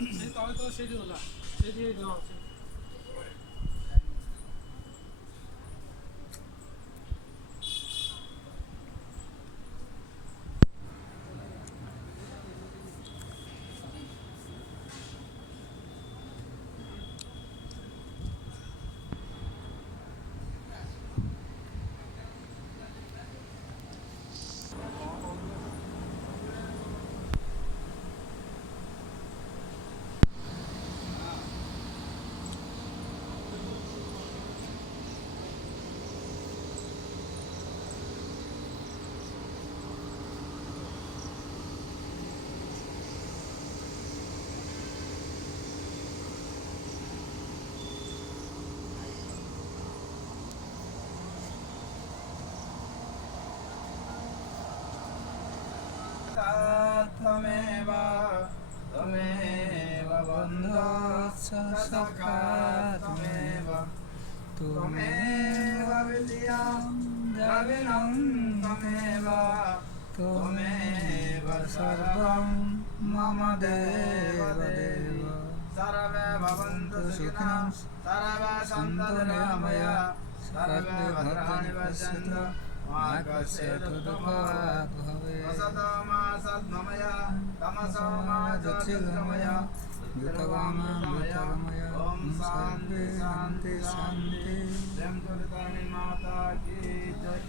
তবে তো সেটি হলো সেটি দেওয়া আছে त्वमेव त्वमेव बन्धुश्च सखा त्वमेव त्वमेव विद्यां द्रविणं त्वमेव त्वमेव सर्वं मम देवदेव सर्वे भवन्तु सुखिनः सर्वे सन्तु निरामयाः सर्वे भद्राणि पश्यन्तु मा कश्चित् दुःखभाग् भवेत् वसतो मा सद्ममय तमसो मा ज्योतिर्गमय मृतगमय ॐ शान्ति शान्ति शान्ति जय माता की जय।